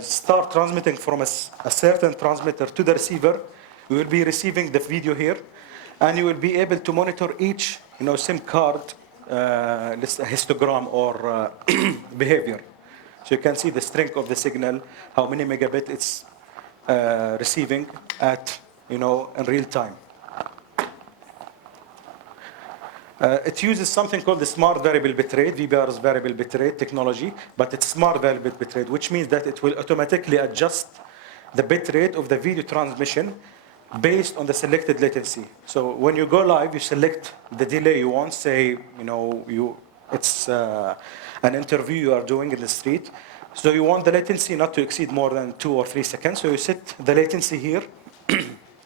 start transmitting from a certain transmitter to the receiver, you will be receiving the video here, and you will be able to monitor each SIM card histogram or behavior. So you can see the strength of the signal, how many megabit it's receiving at in real time. It uses something called the smart variable bitrate, VBR's variable bitrate technology, but it's smart variable bitrate, which means that it will automatically adjust the bitrate of the video transmission based on the selected latency. So when you go live, you select the delay you want. Say, it's an interview you are doing in the street. So you want the latency not to exceed more than 2 or 3 seconds. So you set the latency here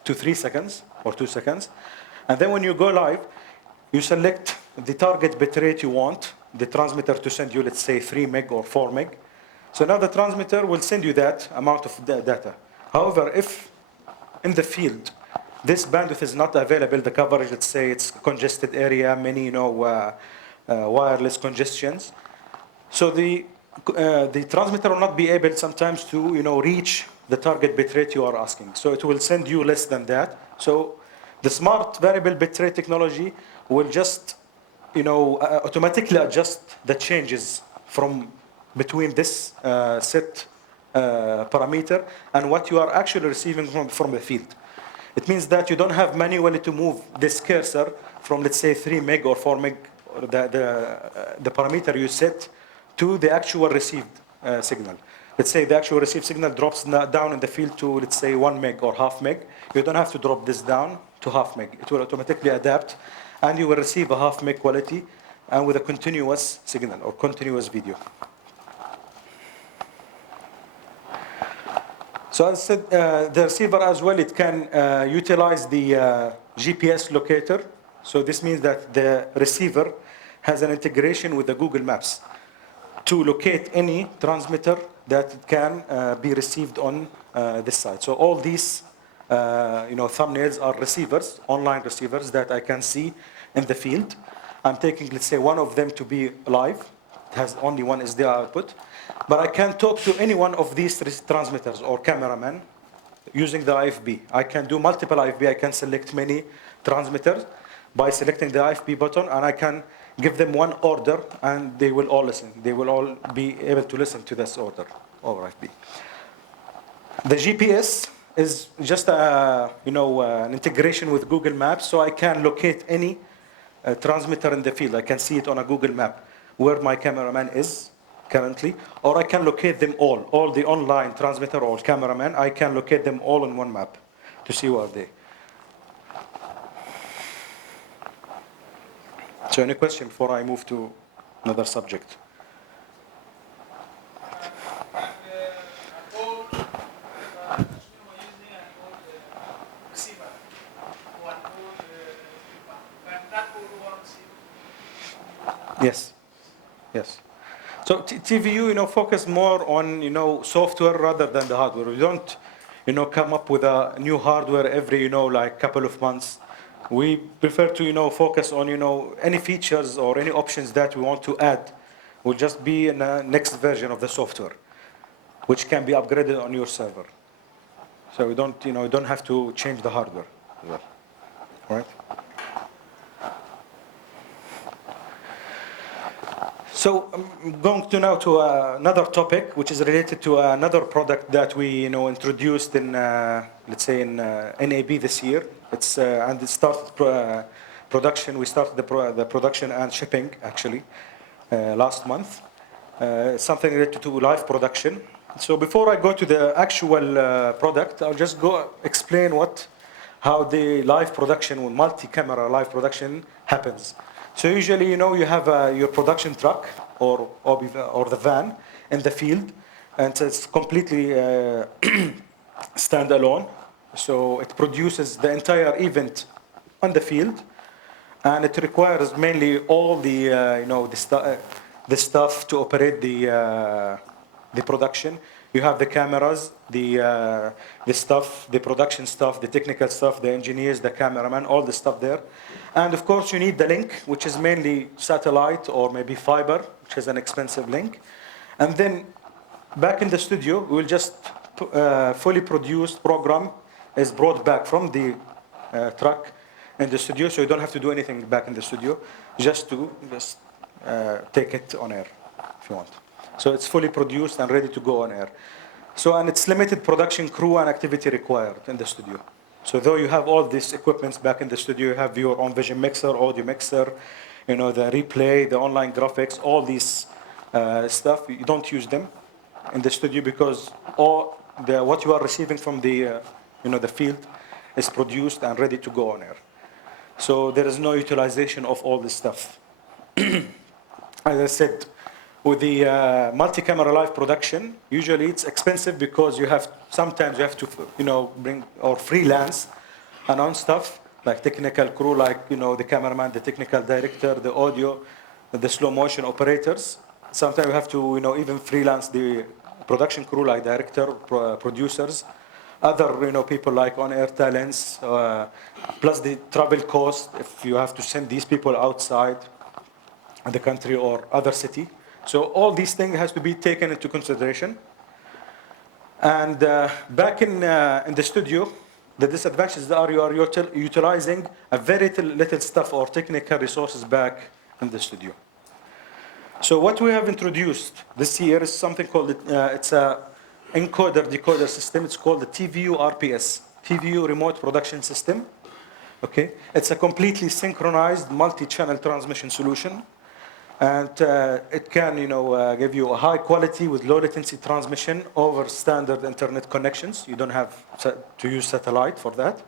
to 3 seconds or 2 seconds. And then when you go live, you select the target bitrate you want the transmitter to send you, let's say 3 meg or 4 meg. So now the transmitter will send you that amount of data. However, if in the field this bandwidth is not available, the coverage, let's say it's congested area, many wireless congestions, so the transmitter will not be able sometimes to reach the target bitrate you are asking. So it will send you less than that. So the smart variable bitrate technology will just automatically adjust the changes from between this set parameter and what you are actually receiving from the field. It means that you don't have manually to move this cursor from, let's say, 3 meg or 4 meg, the parameter you set, to the actual received signal. Let's say the actual received signal drops down in the field to, let's say, 1 meg or half meg. You don't have to drop this down to half meg. It will automatically adapt, and you will receive a half meg quality and with a continuous signal or continuous video. So as I said, the receiver as well, it can utilize the GPS locator. So this means that the receiver has an integration with the Google Maps to locate any transmitter that can be received on this site. So all these thumbnails are receivers, online receivers that I can see in the field. I'm taking, let's say, one of them to be live. It has only one SD output. But I can talk to any one of these transmitters or cameraman using the IFB. I can do multiple IFB. I can select many transmitters by selecting the IFB button, and I can give them one order, and they will all listen. They will all be able to listen to this order or IFB. The GPS is just an integration with Google Maps, so I can locate any transmitter in the field. I can see it on a Google map where my cameraman is currently, or I can locate them all the online transmitter or cameraman, I can locate them all in one map to see where they. So any question before I move to another subject? Yes, yes. So TVU, focus more on, software rather than the hardware. We don't, come up with a new hardware every, like couple of months. We prefer to, focus on, any features or any options that we want to add will just be in the next version of the software, which can be upgraded on your server. So we don't, you don't have to change the hardware as well. All right? So I'm going to now to another topic, which is related to another product that we, introduced in, let's say, in NAB this year. It's and it started production. We started the production and shipping actually last month. Something related to live production. So before I go to the actual product, I'll just go explain how the live production, multi-camera live production happens. So usually, you have your production truck or the van in the field, and it's completely standalone. So it produces the entire event on the field, and it requires mainly all the the stuff to operate the production. You have the cameras, the stuff, the production stuff, the technical stuff, the engineers, the cameraman, all the stuff there. And of course, you need the link, which is mainly satellite or maybe fiber, which is an expensive link. And then back in the studio, we will just fully produced program is brought back from the truck in the studio, so you don't have to do anything back in the studio, just take it on air if you want. So it's fully produced and ready to go on air. So, and it's limited production crew and activity required in the studio. So though you have all these equipments back in the studio, you have your own vision mixer, audio mixer, the replay, the online graphics, all these stuff, you don't use them in the studio because what you are receiving from the the field is produced and ready to go on air. So there is no utilization of all this stuff. As I said, with the multi-camera live production, usually it's expensive because sometimes you have to bring or freelance and on stuff like technical crew, like the cameraman, the technical director, the audio, the slow motion operators. Sometimes you have to even freelance the production crew like director, producers, other people like on-air talents, plus the travel cost if you have to send these people outside the country or other city. So all these things has to be taken into consideration. And back in the studio, the disadvantages are you are utilizing a very little stuff or technical resources back in the studio. So what we have introduced this year is something called, it's a encoder-decoder system. It's called the TVU RPS, TVU Remote Production System. Okay, it's a completely synchronized multi-channel transmission solution. And it can, give you a high quality with low latency transmission over standard internet connections. You don't have to use satellite for that.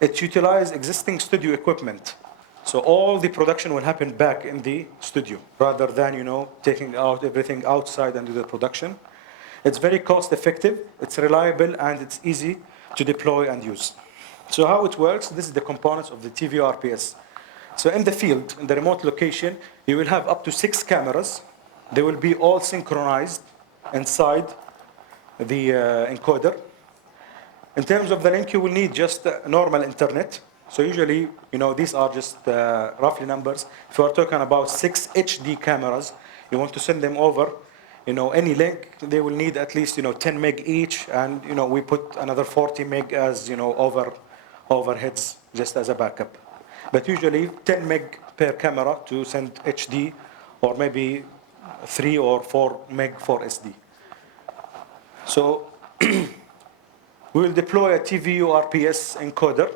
It utilizes existing studio equipment. So all the production will happen back in the studio rather than, taking out everything outside and do the production. It's very cost effective, it's reliable, and it's easy to deploy and use. So how it works, this is the components of the TVU RPS. So in the field, in the remote location, you will have up to 6 cameras. They will be all synchronized inside the encoder. In terms of the link, you will need just normal internet. So usually, these are just roughly numbers. If you are talking about 6 HD cameras, you want to send them over, any link, they will need at least, 10 meg each. And, we put another 40 meg as, overheads just as a backup. But usually 10 meg per camera to send HD, or maybe 3 or 4 meg for SD. So we will deploy a TVU RPS encoder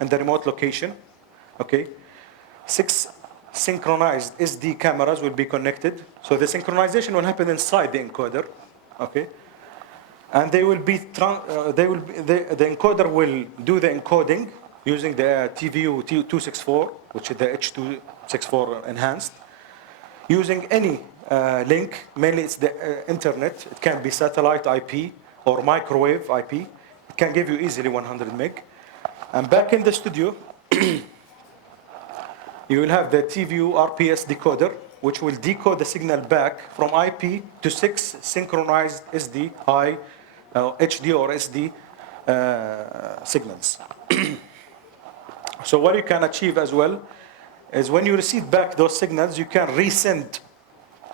in the remote location. Okay, 6 synchronized SD cameras will be connected. So the synchronization will happen inside the encoder. Okay, and the encoder will do the encoding using the TVU 264, which is the H264 enhanced, using any link. Mainly it's the internet. It can be satellite IP or microwave IP. It can give you easily 100 meg. And back in the studio, you will have the TVU RPS decoder, which will decode the signal back from IP to 6 synchronized SD, high, HD or SD signals. So what you can achieve as well is when you receive back those signals, you can resend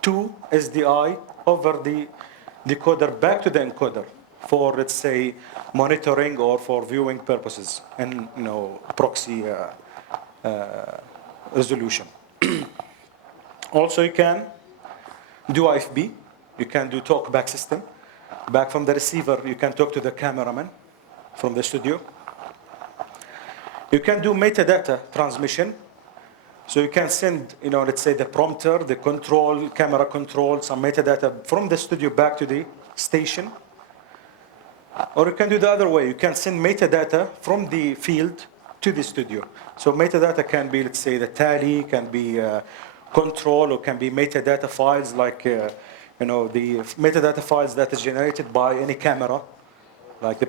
to SDI over the decoder back to the encoder for, let's say, monitoring or for viewing purposes and proxy resolution. Also, you can do IFB. You can do talk back system. Back from the receiver, you can talk to the cameraman from the studio. You can do metadata transmission. So you can send, let's say the prompter, the control, camera control, some metadata from the studio back to the station. Or you can do the other way. You can send metadata from the field to the studio. So metadata can be, let's say, the tally, can be control, or can be metadata files like, the metadata files that is generated by any camera, like the